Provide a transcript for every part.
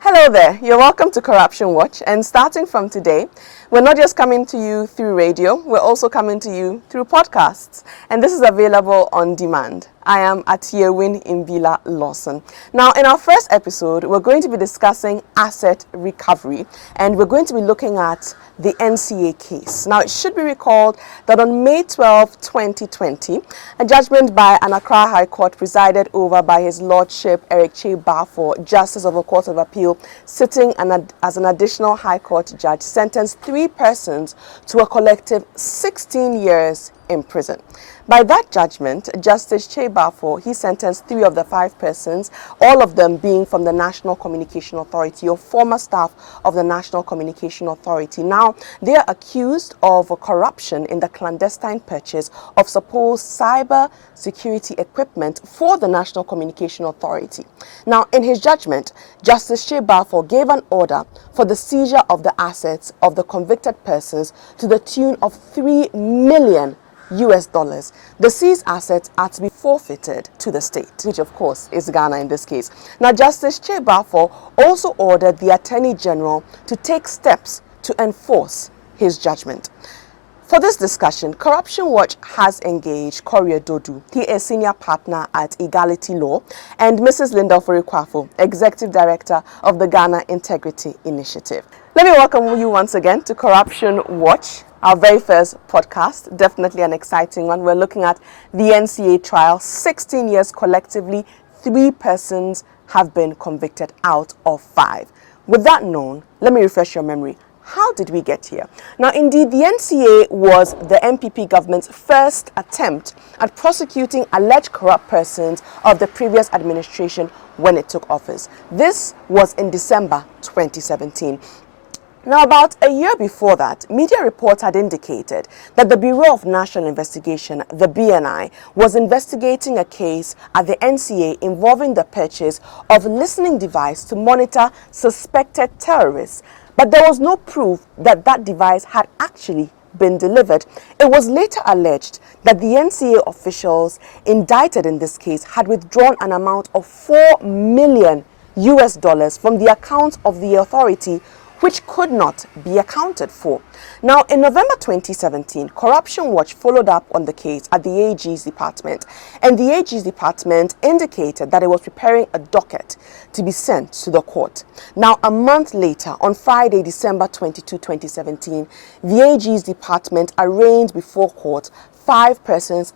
Hello there, you're welcome to Corruption Watch, and starting from today, we're not just coming to you through radio, we're also coming to you through podcasts, and this is available on demand. I am Atiewin Imbila Lawson. Now, in our first episode, we're going to be discussing asset recovery, and we're going to be looking at the NCA case. Now, it should be recalled that on May 12, 2020, a judgment by an Accra High Court presided over by His Lordship Korieh Kyei Baffour, Justice of the Court of Appeal, sitting as an additional High Court judge, sentenced 3 persons to a collective 16 years in prison. By that judgment, Justice Kyei Baffour, he sentenced 3 of the 5 persons, all of them being from the National Communication Authority or former staff of the National Communication Authority. Now, they are accused of corruption in the clandestine purchase of supposed cyber security equipment for the National Communication Authority. Now, in his judgment, Justice Kyei Baffour gave an order for the seizure of the assets of the convicted persons to the tune of $3 million. The seized assets are to be forfeited to the state, which of course is Ghana in this case. Now, Justice Kyei Baffour also ordered the Attorney General to take steps to enforce his judgment. For this discussion, Corruption Watch has engaged Korieh Duodu. He is Senior Partner at Egality Law, and Mrs. Linda Ofori-Kwafo, Executive Director of the Ghana Integrity Initiative. Let me welcome you once again to Corruption Watch, our very first podcast, definitely an exciting one. We're looking at the NCA trial, 16 years collectively, 3 persons have been convicted out of 5. With that known, let me refresh your memory. How did we get here? Now, indeed, the NCA was the MPP government's first attempt at prosecuting alleged corrupt persons of the previous administration when it took office. This was in December 2017. Now, about a year before that, media reports had indicated that the Bureau of National Investigation, the BNI, was investigating a case at the NCA involving the purchase of a listening device to monitor suspected terrorists. But there was no proof that that device had actually been delivered. It was later alleged that the NCA officials indicted in this case had withdrawn an amount of $4 million from the account of the authority, which could not be accounted for. Now, in November 2017, Corruption Watch followed up on the case at the AG's department, and the AG's department indicated that it was preparing a docket to be sent to the court. Now, a month later, on Friday, December 22, 2017, the AG's department arraigned before court 5 persons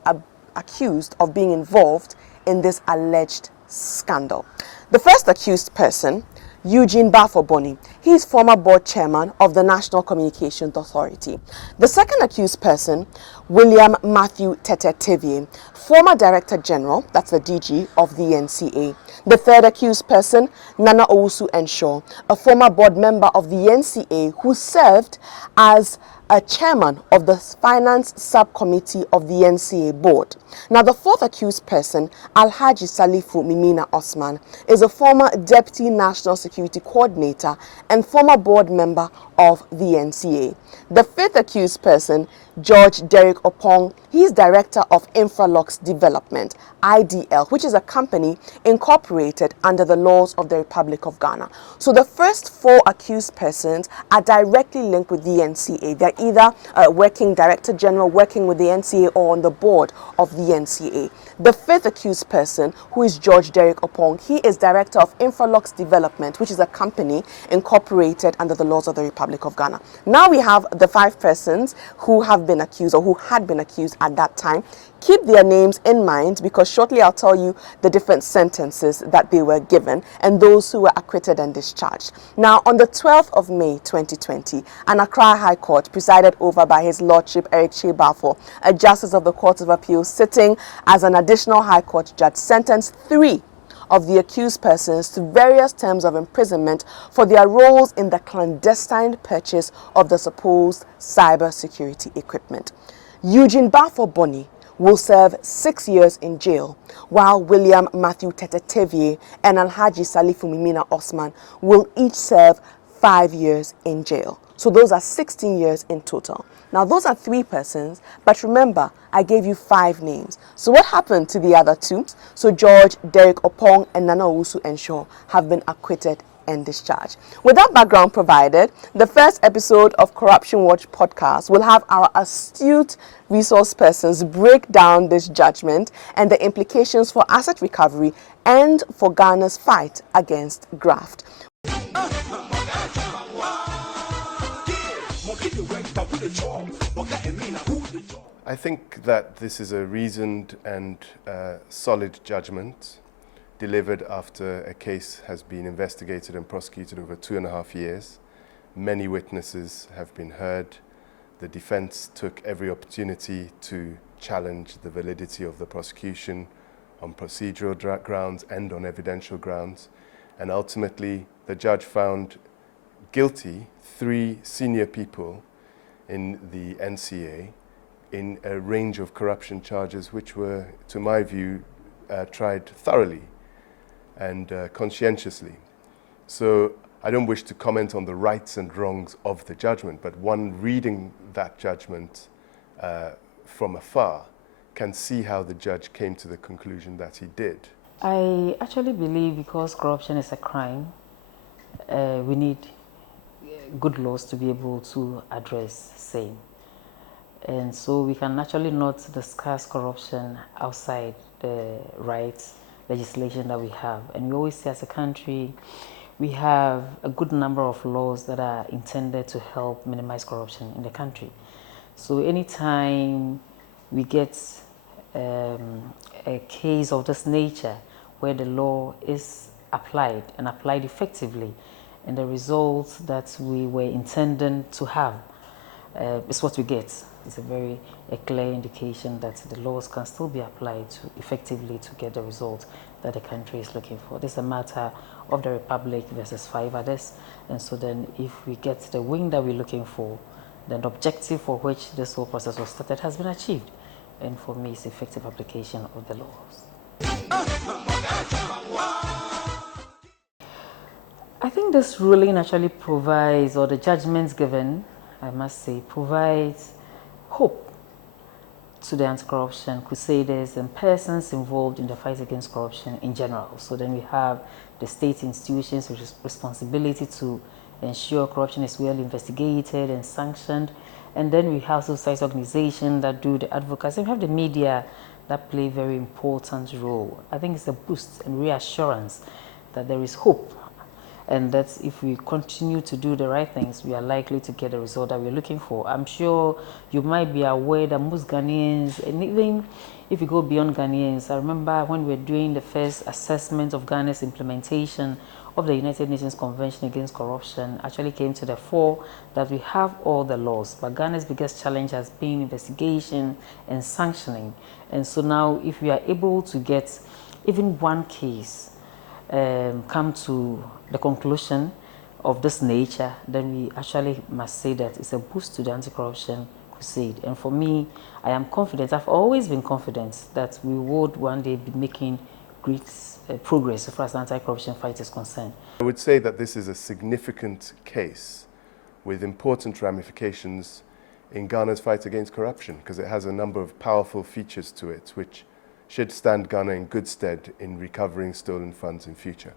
accused of being involved in this alleged scandal. The first accused person, Eugene Baffour, he is former board chairman of the National Communications Authority. The second accused person, William Matthew Tetetevie, former Director General, that's the DG of the NCA. The third accused person, Nana Owusu Enshaw, a former board member of the NCA who served as a chairman of the finance subcommittee of the NCA board. Now, the fourth accused person, Alhaji Salifu Mimina Osman, is a former deputy national security coordinator and former board member of the NCA. The fifth accused person, George Derrick Opong, he is director of Infralux Development, IDL, which is a company incorporated under the laws of the Republic of Ghana. So the first 4 accused persons are directly linked with the NCA. They're either working Director General, working with the NCA, or on the board of the NCA. The fifth accused person, who is George Derrick Opong, he is director of Infralux Development, which is a company incorporated under the laws of the Republic of Ghana. Now we have the 5 persons who have been accused, or who had been accused at that time. Keep their names in mind, because shortly I'll tell you the different sentences that they were given and those who were acquitted and discharged. Now, on the 12th of May 2020, an Accra High Court presided over by His Lordship Korieh Kyei Baffour, a Justice of the Court of Appeal sitting as an additional High Court judge, sentenced 3 of the accused persons to various terms of imprisonment for their roles in the clandestine purchase of the supposed cyber security equipment. Eugene Baffour will serve 6 years in jail, while William Matthew Tetetevie and Alhaji Salifu Mimina Osman will each serve 5 years in jail. So those are 16 years in total. Now those are 3 persons, but remember, I gave you 5 names. So what happened to the other 2? So George, Derek Opong, and Nana Owusu Enshaw have been acquitted and discharged. With that background provided, the first episode of Corruption Watch podcast will have our astute resource persons break down this judgment and the implications for asset recovery and for Ghana's fight against graft. I think that this is a reasoned and solid judgment delivered after a case has been investigated and prosecuted over 2.5 years. Many witnesses have been heard. The defense took every opportunity to challenge the validity of the prosecution on procedural grounds and on evidential grounds. And ultimately, the judge found guilty 3 senior people in the NCA in a range of corruption charges which were, to my view, tried thoroughly and conscientiously. So I don't wish to comment on the rights and wrongs of the judgment, but one reading that judgment from afar can see how the judge came to the conclusion that he did. I actually believe because corruption is a crime, we need good laws to be able to address same. And so we can actually not discuss corruption outside the rights legislation that we have. And we always say as a country, we have a good number of laws that are intended to help minimize corruption in the country. So anytime we get a case of this nature where the law is applied and applied effectively, and the results that we were intending to have is what we get. It's a clear indication that the laws can still be applied effectively to get the result that the country is looking for. This is a matter of the Republic versus 5 others. And so then if we get the win that we're looking for, then the objective for which this whole process was started has been achieved. And for me, it's effective application of the laws. I think this ruling actually provides, or the judgments given, I must say, provides hope to the anti-corruption crusaders and persons involved in the fight against corruption in general. So then we have the state institutions with responsibility to ensure corruption is well investigated and sanctioned. And then we have society organizations that do the advocacy. And we have the media that play a very important role. I think it's a boost and reassurance that there is hope, and that if we continue to do the right things, we are likely to get the result that we're looking for. I'm sure you might be aware that most Ghanaians, and even if you go beyond Ghanaians, I remember when we were doing the first assessment of Ghana's implementation of the United Nations Convention Against Corruption, actually came to the fore that we have all the laws, but Ghana's biggest challenge has been investigation and sanctioning. And so now if we are able to get even one case come to the conclusion of this nature, then we actually must say that it's a boost to the anti-corruption crusade. And for me, I am confident, I've always been confident that we would one day be making great progress as far as the anti-corruption fight is concerned. I would say that this is a significant case with important ramifications in Ghana's fight against corruption, because it has a number of powerful features to it which should stand Ghana in good stead in recovering stolen funds in future.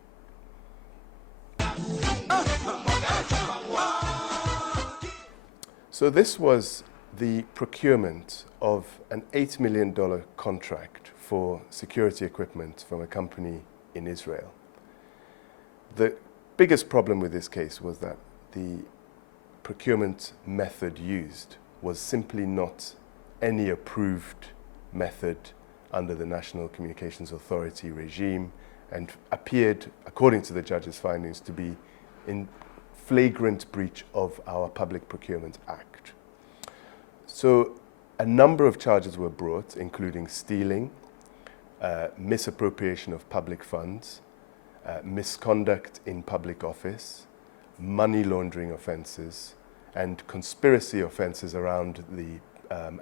So this was the procurement of an $8 million contract for security equipment from a company in Israel. The biggest problem with this case was that the procurement method used was simply not any approved method under the National Communications Authority regime, and appeared, according to the judge's findings, to be in flagrant breach of our Public Procurement Act. So a number of charges were brought, including stealing, misappropriation of public funds, misconduct in public office, money laundering offences, and conspiracy offences around the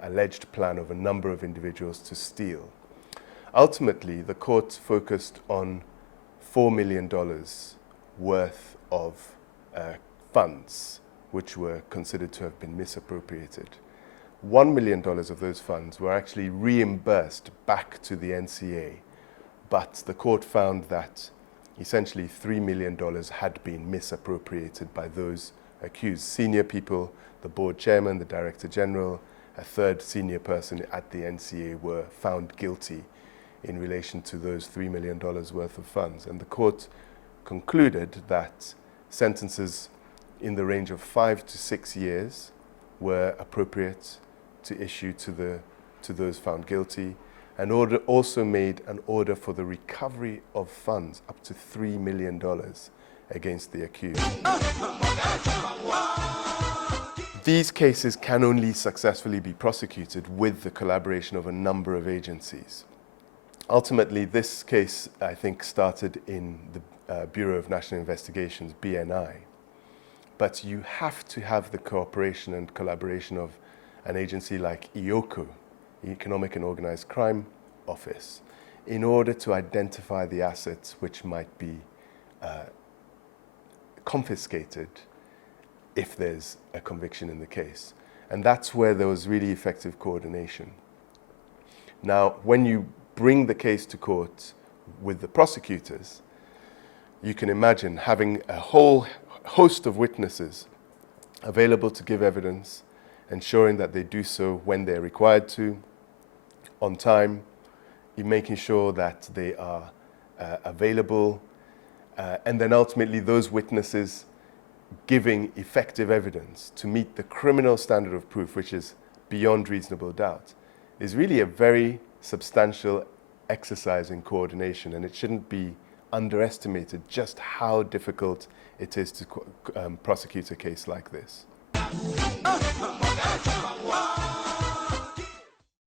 alleged plan of a number of individuals to steal. Ultimately, the court focused on $4 million worth of funds, which were considered to have been misappropriated. $1 million of those funds were actually reimbursed back to the NCA, but the court found that essentially $3 million had been misappropriated by those accused. Senior people, the board chairman, the director general, a third senior person at the NCA were found guilty in relation to those $3 million worth of funds. And the court concluded that sentences in the range of 5 to 6 years were appropriate to issue to those found guilty, and also made an order for the recovery of funds up to $3 million against the accused. These cases can only successfully be prosecuted with the collaboration of a number of agencies. Ultimately, this case, I think, started in the Bureau of National Investigations, BNI. But you have to have the cooperation and collaboration of an agency like EOCO, Economic and Organized Crime Office, in order to identify the assets which might be confiscated if there's a conviction in the case. And that's where there was really effective coordination. Now, when you bring the case to court with the prosecutors, you can imagine having a whole host of witnesses available to give evidence, ensuring that they do so when they're required to, on time, in making sure that they are available, and then ultimately those witnesses giving effective evidence to meet the criminal standard of proof, which is beyond reasonable doubt, is really a very substantial exercise in coordination, and it shouldn't be underestimated just how difficult it is to prosecute a case like this.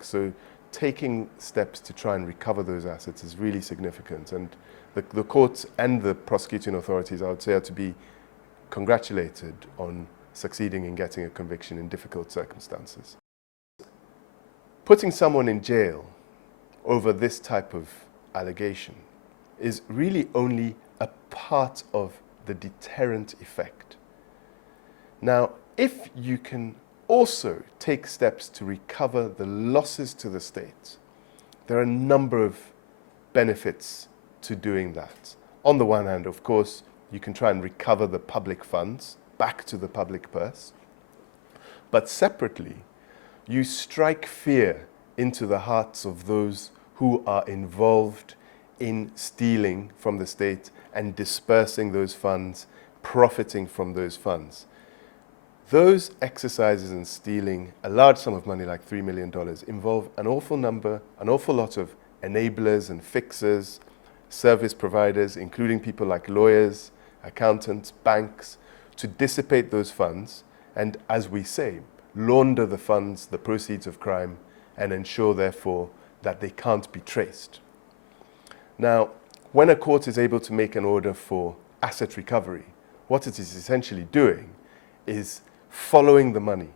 So taking steps to try and recover those assets is really significant, and the courts and the prosecuting authorities, I would say, are to be congratulated on succeeding in getting a conviction in difficult circumstances. Putting someone in jail over this type of allegation is really only a part of the deterrent effect. Now, if you can also take steps to recover the losses to the state, there are a number of benefits to doing that. On the one hand, of course, you can try and recover the public funds back to the public purse, but separately, you strike fear into the hearts of those who are involved in stealing from the state and dispersing those funds, profiting from those funds. Those exercises in stealing a large sum of money like $3 million involve an awful lot of enablers and fixers, service providers, including people like lawyers, accountants, banks, to dissipate those funds and, as we say, launder the funds, the proceeds of crime, and ensure, therefore, that they can't be traced. Now, when a court is able to make an order for asset recovery, what it is essentially doing is following the money,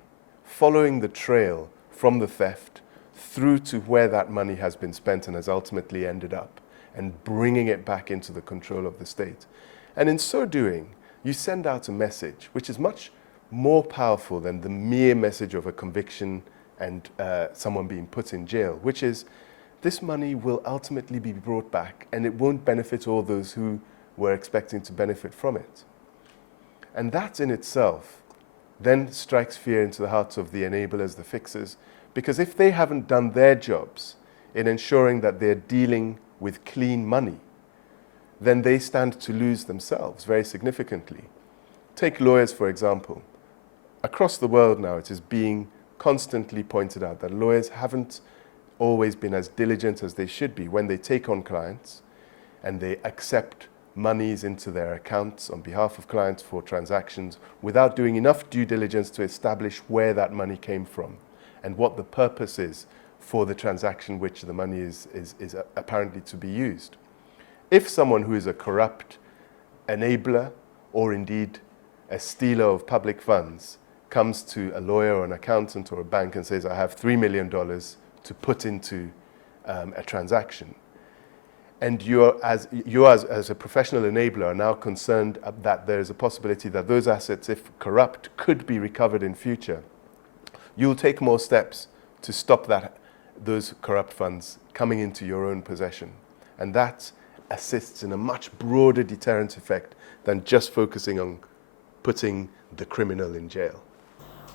following the trail from the theft through to where that money has been spent and has ultimately ended up, and bringing it back into the control of the state. And in so doing, you send out a message which is much more powerful than the mere message of a conviction and someone being put in jail, which is this money will ultimately be brought back and it won't benefit all those who were expecting to benefit from it. And that in itself then strikes fear into the hearts of the enablers, the fixers, because if they haven't done their jobs in ensuring that they're dealing with clean money, then they stand to lose themselves very significantly. Take lawyers, for example. Across the world now, it is being constantly pointed out that lawyers haven't always been as diligent as they should be when they take on clients and they accept monies into their accounts on behalf of clients for transactions without doing enough due diligence to establish where that money came from and what the purpose is for the transaction which the money is apparently to be used. If someone who is a corrupt enabler or indeed a stealer of public funds comes to a lawyer or an accountant or a bank and says, I have $3 million to put into a transaction, and you as a professional enabler are now concerned that there is a possibility that those assets, if corrupt, could be recovered in future, you'll take more steps to stop those corrupt funds coming into your own possession. And that assists in a much broader deterrent effect than just focusing on putting the criminal in jail.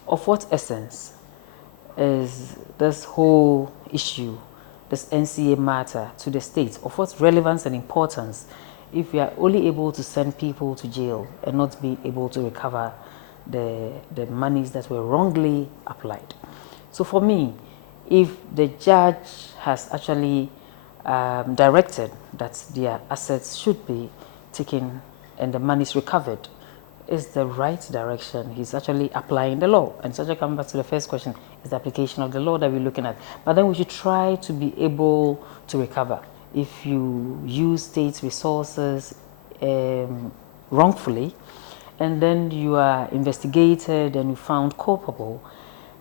Of what essence is this whole issue, this NCA matter to the state? Of what relevance and importance if we are only able to send people to jail and not be able to recover the monies that were wrongly applied? So for me, if the judge has actually directed that their assets should be taken and the money is recovered, is the right direction. He's actually applying the law. And so I come back to the first question, is the application of the law that we're looking at. But then we should try to be able to recover. If you use state resources wrongfully, and then you are investigated and you found culpable,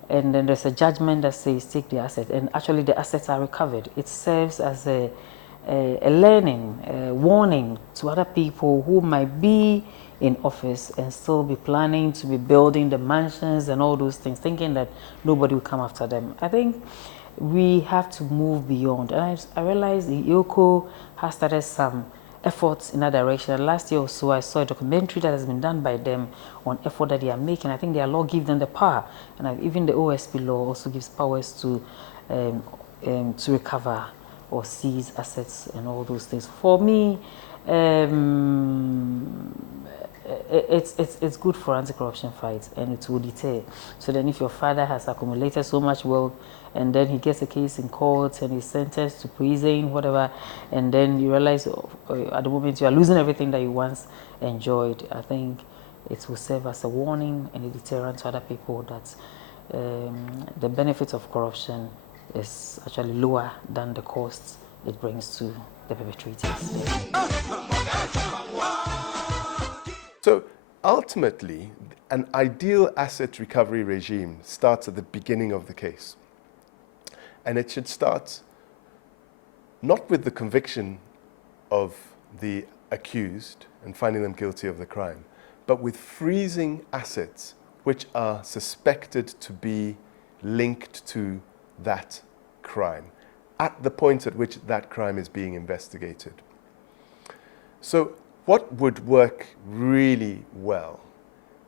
and then there's a judgment that says take the asset, and actually the assets are recovered, it serves as a learning, a warning to other people who might be in office and still be planning to be building the mansions and all those things, thinking that nobody will come after them. I think we have to move beyond. And I realized the IOCO has started some efforts in that direction. Last year or so, I saw a documentary that has been done by them on effort that they are making. I think their law gives them the power, and even the OSP law also gives powers to recover or seize assets and all those things. For me, it's good for anti-corruption fights, and it will deter. So then if your father has accumulated so much wealth and then he gets a case in court and he's sentenced to prison, whatever, and then you realize at the moment you are losing everything that you once enjoyed, I think it will serve as a warning and a deterrent to other people that the benefits of corruption is actually lower than the costs it brings to the perpetrators. So ultimately, an ideal asset recovery regime starts at the beginning of the case. And it should start not with the conviction of the accused and finding them guilty of the crime, but with freezing assets which are suspected to be linked to that crime at the point at which that crime is being investigated. So what would work really well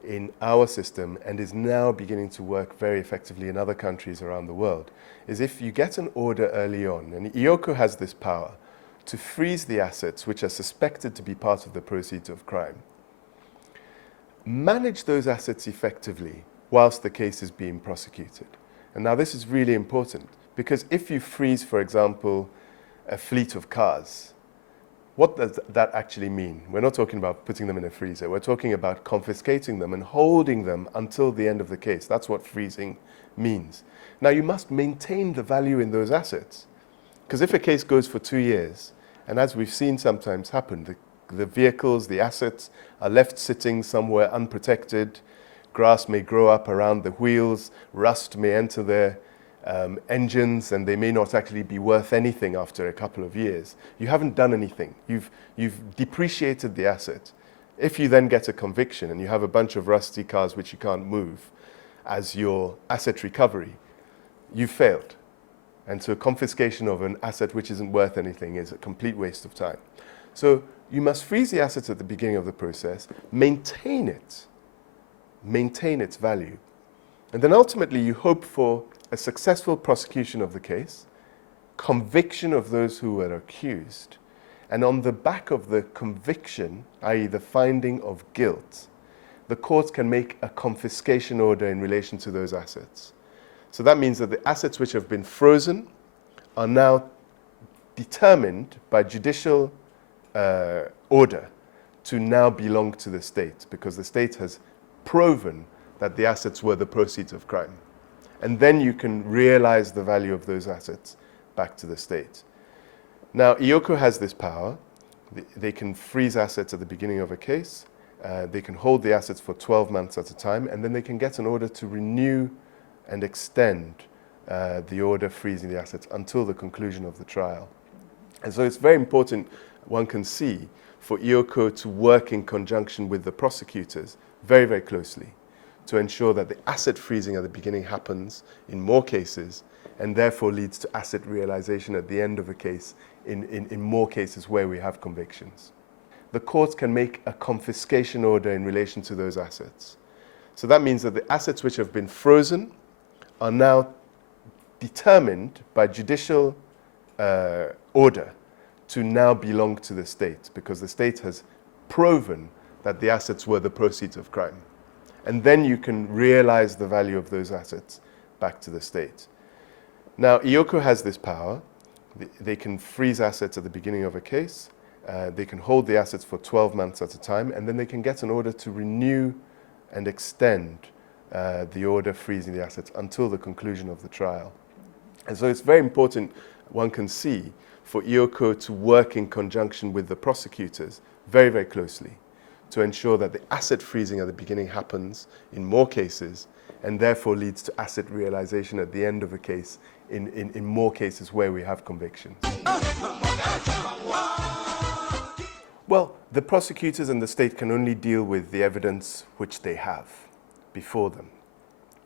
in our system and is now beginning to work very effectively in other countries around the world is if you get an order early on, and IOCO has this power to freeze the assets which are suspected to be part of the proceeds of crime. Manage those assets effectively whilst the case is being prosecuted. And now this is really important because if you freeze, for example, a fleet of cars, what does that actually mean? We're not talking about putting them in a freezer. We're talking about confiscating them and holding them until the end of the case. That's what freezing means. Now, you must maintain the value in those assets. Because if a case goes for 2 years, and as we've seen sometimes happen, the vehicles, the assets are left sitting somewhere unprotected, grass may grow up around the wheels, rust may enter their engines, and they may not actually be worth anything after a couple of years. You haven't done anything. You've depreciated the asset. If you then get a conviction and you have a bunch of rusty cars which you can't move as your asset recovery, you've failed. And so confiscation of an asset which isn't worth anything is a complete waste of time. So you must freeze the assets at the beginning of the process, maintain its value, and then ultimately you hope for a successful prosecution of the case, conviction of those who were accused, and on the back of the conviction, i.e. the finding of guilt, the courts can make a confiscation order in relation to those assets. So that means that the assets which have been frozen are now determined by judicial order to now belong to the state, because the state has proven that the assets were the proceeds of crime. And then you can realize the value of those assets back to the state. Now, IOCO has this power. They can freeze assets at the beginning of a case. They can hold the assets for 12 months at a time, and then they can get an order to renew and extend the order freezing the assets until the conclusion of the trial. And so it's very important, one can see, for EOCO to work in conjunction with the prosecutors very, very closely to ensure that the asset freezing at the beginning happens in more cases and therefore leads to asset realization at the end of a case in more cases where we have convictions. The courts can make a confiscation order in relation to those assets. So that means that the assets which have been frozen are now determined by judicial order to now belong to the state, because the state has proven that the assets were the proceeds of crime. And then you can realize the value of those assets back to the state. Now, EOCO has this power. They can freeze assets at the beginning of a case. They can hold the assets for 12 months at a time, and then they can get an order to renew and extend the order freezing the assets until the conclusion of the trial. And so it's very important, one can see, for EOCO to work in conjunction with the prosecutors very, very closely to ensure that the asset freezing at the beginning happens in more cases and therefore leads to asset realization at the end of a case in more cases where we have convictions. Well, the prosecutors and the state can only deal with the evidence which they have before them.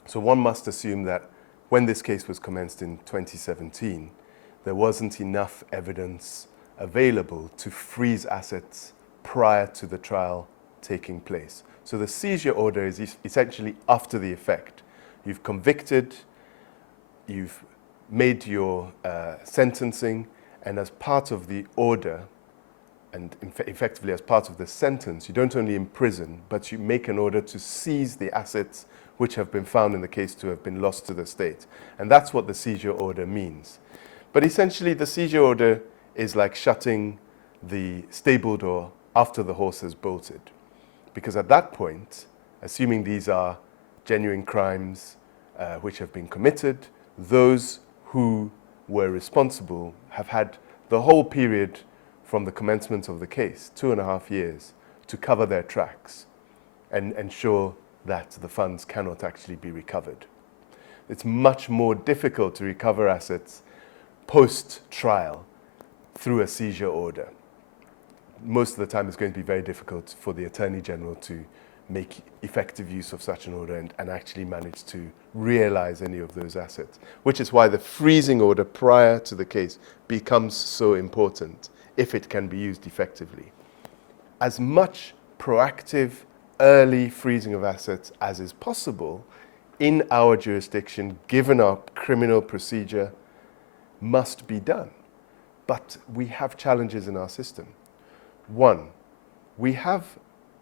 So one must assume that when this case was commenced in 2017, there wasn't enough evidence available to freeze assets prior to the trial taking place. So the seizure order is essentially after the effect. You've convicted, you've made your sentencing, and as part of the order, and effectively as part of the sentence, you don't only imprison, but you make an order to seize the assets which have been found in the case to have been lost to the state. And that's what the seizure order means. But essentially, the seizure order is like shutting the stable door after the horse has bolted. Because at that point, assuming these are genuine crimes which have been committed, those who were responsible have had the whole period from the commencement of the case, 2.5 years, to cover their tracks and ensure that the funds cannot actually be recovered. It's much more difficult to recover assets post-trial through a seizure order. Most of the time it's going to be very difficult for the Attorney General to make effective use of such an order and actually manage to realize any of those assets, which is why the freezing order prior to the case becomes so important if it can be used effectively. As much proactive, early freezing of assets as is possible in our jurisdiction, given our criminal procedure, must be done. But we have challenges in our system. One, we have,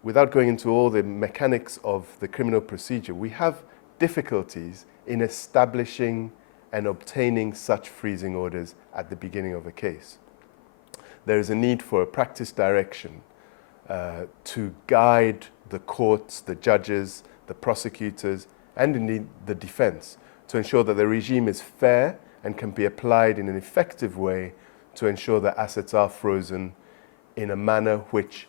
without going into all the mechanics of the criminal procedure, we have difficulties in establishing and obtaining such freezing orders at the beginning of a case. There is a need for a practice direction to guide the courts, the judges, the prosecutors, and indeed the defense to ensure that the regime is fair and can be applied in an effective way to ensure that assets are frozen in a manner which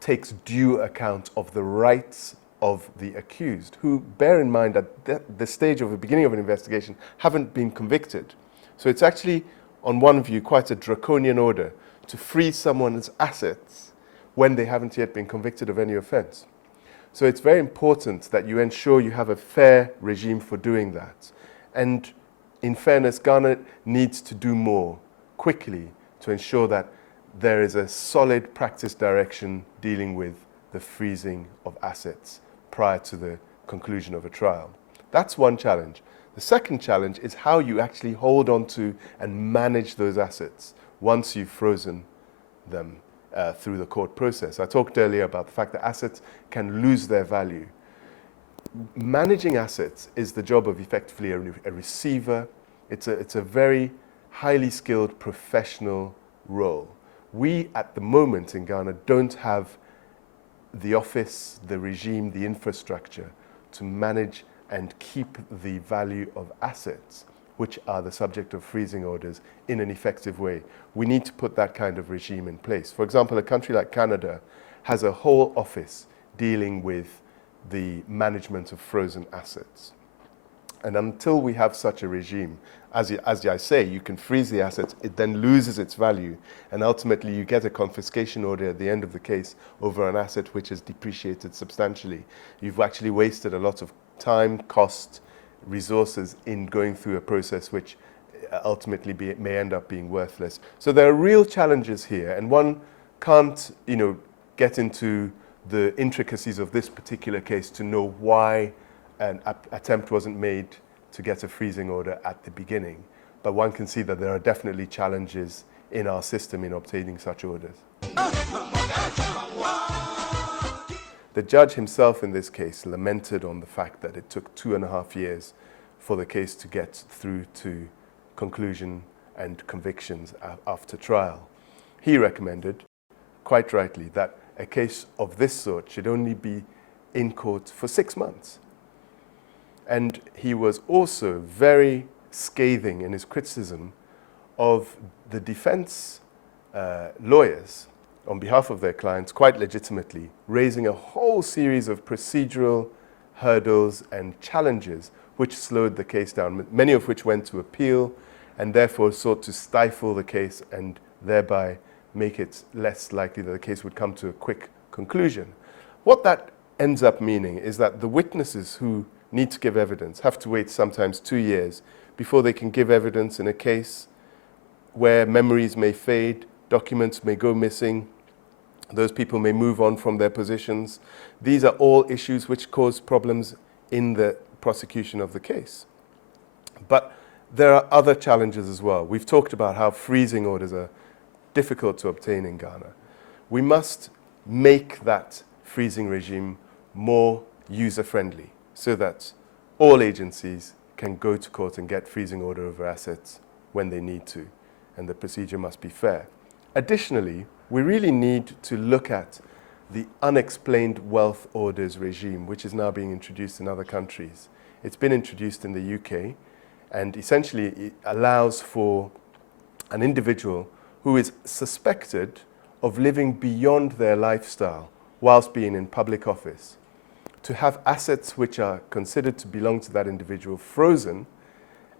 takes due account of the rights of the accused, who, bear in mind, at the stage of the beginning of an investigation, haven't been convicted. So it's actually, on one view, quite a draconian order to freeze someone's assets when they haven't yet been convicted of any offense. So it's very important that you ensure you have a fair regime for doing that. And in fairness, Ghana needs to do more quickly to ensure that there is a solid practice direction dealing with the freezing of assets prior to the conclusion of a trial. That's one challenge. The second challenge is how you actually hold on to and manage those assets once you've frozen them through the court process. I talked earlier about the fact that assets can lose their value. Managing assets is the job of effectively a receiver. It's a very highly skilled professional role. We, at the moment in Ghana, don't have the office, the regime, the infrastructure to manage and keep the value of assets, which are the subject of freezing orders, in an effective way. We need to put that kind of regime in place. For example, a country like Canada has a whole office dealing with the management of frozen assets. And until we have such a regime, as I say, you can freeze the assets, it then loses its value, and ultimately you get a confiscation order at the end of the case over an asset which has depreciated substantially. You've actually wasted a lot of time, cost, resources in going through a process which ultimately may end up being worthless. So there are real challenges here, and one can't, get into the intricacies of this particular case to know why an attempt wasn't made to get a freezing order at the beginning. But one can see that there are definitely challenges in our system in obtaining such orders. The judge himself in this case lamented on the fact that it took 2.5 years for the case to get through to conclusion and convictions after trial. He recommended, quite rightly, that a case of this sort should only be in court for 6 months. And he was also very scathing in his criticism of the defense lawyers on behalf of their clients, quite legitimately, raising a whole series of procedural hurdles and challenges which slowed the case down, many of which went to appeal and therefore sought to stifle the case and thereby make it less likely that the case would come to a quick conclusion. What that ends up meaning is that the witnesses who need to give evidence have to wait sometimes 2 years before they can give evidence in a case where memories may fade, documents may go missing, those people may move on from their positions. These are all issues which cause problems in the prosecution of the case. But there are other challenges as well. We've talked about how freezing orders are difficult to obtain in Ghana. We must make that freezing regime more user-friendly so that all agencies can go to court and get freezing order over assets when they need to, and the procedure must be fair. Additionally, we really need to look at the unexplained wealth orders regime, which is now being introduced in other countries. It's been introduced in the UK, and essentially it allows for an individual who is suspected of living beyond their lifestyle whilst being in public office to have assets which are considered to belong to that individual frozen,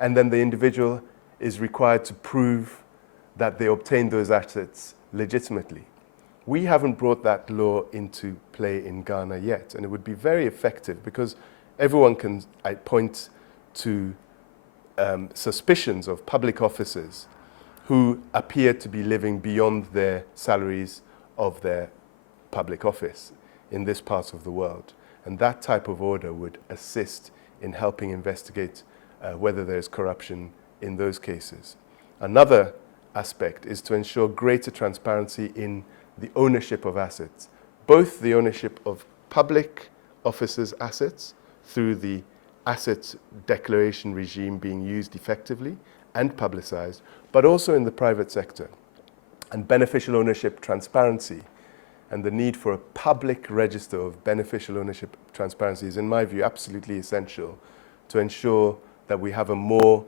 and then the individual is required to prove that they obtained those assets legitimately. We haven't brought that law into play in Ghana yet, and it would be very effective because everyone can point to suspicions of public officers who appear to be living beyond their salaries of their public office in this part of the world. And that type of order would assist in helping investigate whether there is corruption in those cases. Another aspect is to ensure greater transparency in the ownership of assets, both the ownership of public officers' assets through the asset declaration regime being used effectively and publicized, but also in the private sector. And beneficial ownership transparency and the need for a public register of beneficial ownership transparency is, in my view, absolutely essential to ensure that we have a more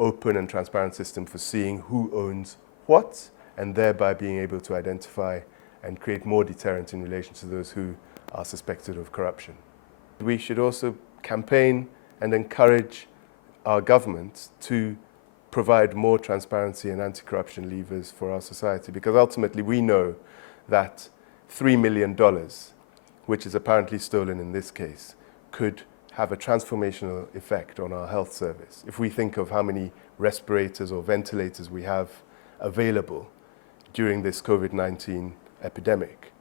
open and transparent system for seeing who owns what, and thereby being able to identify and create more deterrence in relation to those who are suspected of corruption. We should also campaign and encourage our government to provide more transparency and anti-corruption levers for our society, because ultimately we know that $3 million, which is apparently stolen in this case, could have a transformational effect on our health service. If we think of how many respirators or ventilators we have available during this COVID-19 epidemic,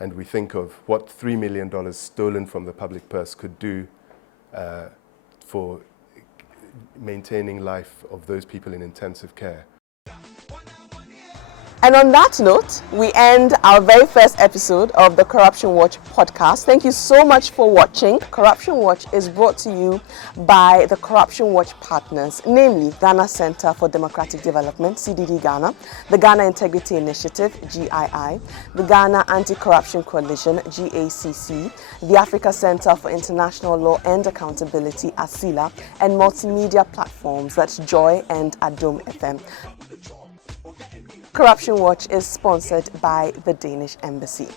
and we think of what $3 million stolen from the public purse could do for maintaining life of those people in intensive care. And on that note, we end our very first episode of the Corruption Watch podcast. Thank you so much for watching. Corruption Watch is brought to you by the Corruption Watch partners, namely Ghana Center for Democratic Development, CDD Ghana, the Ghana Integrity Initiative, GII, the Ghana Anti-Corruption Coalition, GACC, the Africa Center for International Law and Accountability, ACILA, and multimedia platforms, that's Joy and Adom FM. Corruption Watch is sponsored by the Danish Embassy.